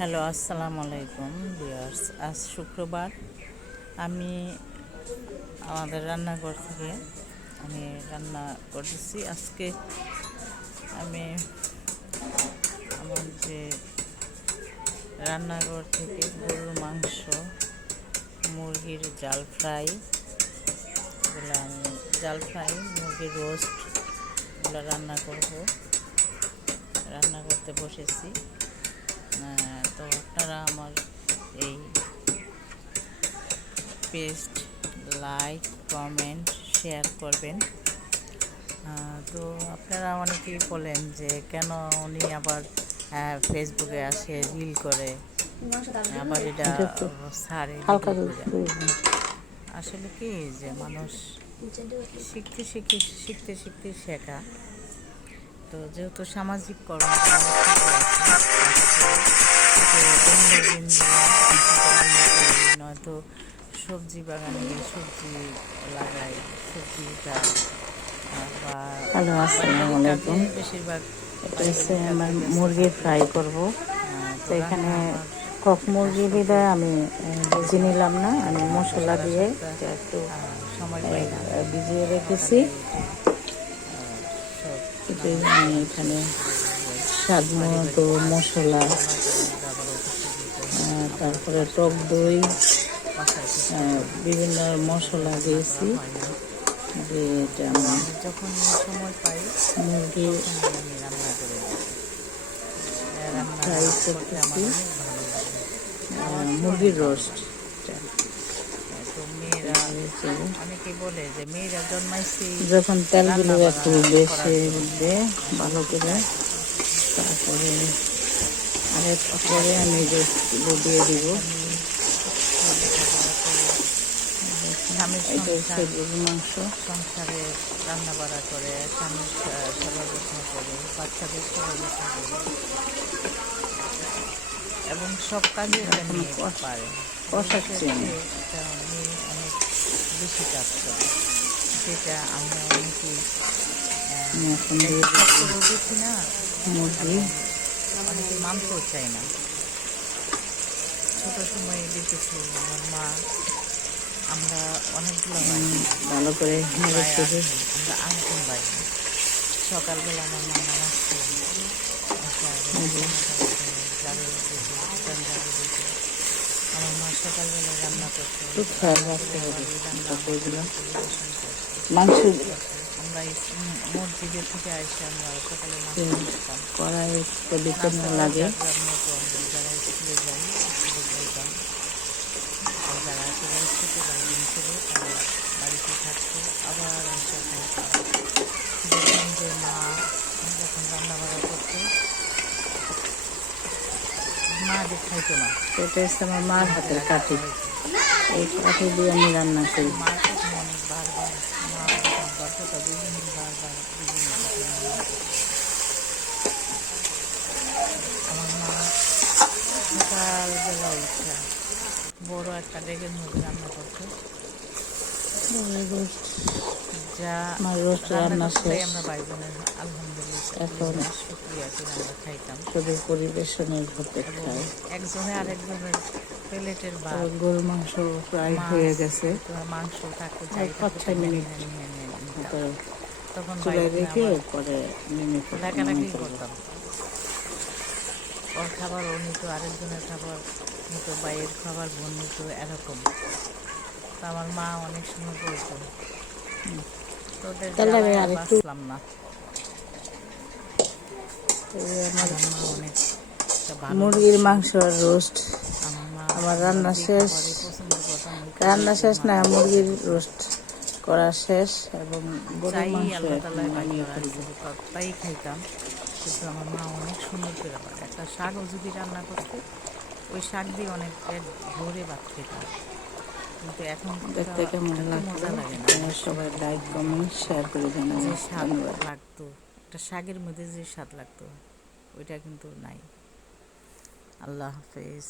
Hello, আসসালামু আলাইকুম viewers. আজ শুক্রবার। আমি আমাদের রান্নাঘর থেকে রান্না করতেছি। আজকে আমি আমার যে রান্নাঘর থেকে গরুর মাংস, মুরগির জাল ফ্রাই, মুরগির রোস্ট এগুলো রান্না করতে বসেছি। তো আপনারা আমার এই পেস্ট লাইক, কমেন্ট, শেয়ার করবেন। তো আপনারা অনেকেই বলেন যে কেন উনি আবার ফেসবুকে আসে রিল করে, আবার এটা ছাড়ে। আসলে কি যে মানুষ শিখতে শিখতে শেখা। তো যেহেতু সামাজিক কর্ম নয়তো সবজি বাগানে সবজি লাগাই, সবজিটা বা হ্যালো, আসসালামু আলাইকুম। বেশিরভাগ এটা হচ্ছে আমার মুরগি ফ্রাই করব। তো এখানে কক মুরগি বিদায় আমি ভেজে নিলাম না, আমি মশলা দিয়ে একটু ভিজিয়ে রেখেছি। আমি এখানে স্বাদ মতো মশলা, তারপরে টক দই, বিভিন্ন মশলা দিয়েছি। এটা আমি যখন সময় পাই মুরগি ফ্রাই করতেছি, মুরগির রোস্ট। তো মেয়েরা অনেকে বলে যে মেয়েরা জন্মাইছে যখন তেলগুলো একটু বেশি উঠবে ভালো করে, তারপরে পরে আমি রোস্টগুলো দিয়ে দিব। গরুর মাংস সংসারে রান্না বাড়া করে, স্বামীর সেবা যত্ন করে, বাচ্চাদের সেবা যত্ন করে এবং সব কাজে পারে। একটা মেয়ে অনেক বেশি কাজ করে, যেটা আমরা অনেকেই দেখি না, মুরগি অনেকে মানতেও চাই না। ছোট সময় দেখেছি আমার মা, আমরা অনেকগুলো ভালো করে আমরা 8 জন ভাই। সকালবেলা আমার মা নামাজ আমার মা সকালবেলা রান্না করতো, মাংস আমরা মসজিদের থেকে আসে আমরা সকালে কড়াই লাগে। যারা স্কুলে যাই বলতাম, যারা একেবারে ছোটো ভাই ছিল তারা বাড়িতে থাকতো, আবার দেখলাম যে মা যখন রান্না বাড়া করতো মা যে খাইতো না। এটা হচ্ছে আমার মার হাতের কাঠি, এই কাঠি দিয়ে আমি রান্না করি। মার তখন অনেক বারবার আমার মা সকালবেলা উঠে বড় একটা ডেগের মধ্যে রান্না করতো, যা রান্না শেষ আমরা ভাই বোনের আলহামদুলিল্লাহ শুকরিয়া করে আমরা খাইতাম। শুধু পরিবেশনের হতে খাই। একজনে আরেকজনের প্লেটের গরুর মাংস প্রায় হয়ে গেছে, মাংস থাকতো 5-6 মিনিট তখন চুলায় রেখে পরে লেখালেখি করতাম। ওর খাবার ও নিত, আরেকজনের খাবার নিত, বাইরের খাবার বোন নিত, এরকম। তো আমার মা অনেক সময় বলতো তোদের বাঁচলাম না। মুরগির মাংস রোস্ট আমার রান্না শেষ। রান্না শেষ না, মুরগির রোস্ট করা শেষ এবং তাই খাইতাম। কিন্তু আমার মা অনেক সুন্দর করে পারে। একটা শাকও যদি রান্না করতে, ওই শাক দিয়ে অনেক পেট ভরে ভাত খেতাম। কিন্তু এখন দেখতে কেমন মজা লাগে না। সবাই লাইক, কমেন্ট, শেয়ার করে জানাবেন। যে স্বাদ লাগতো, একটা শাকের মধ্যে যে স্বাদ লাগতো ওইটা কিন্তু নাই। আল্লাহ হাফেজ।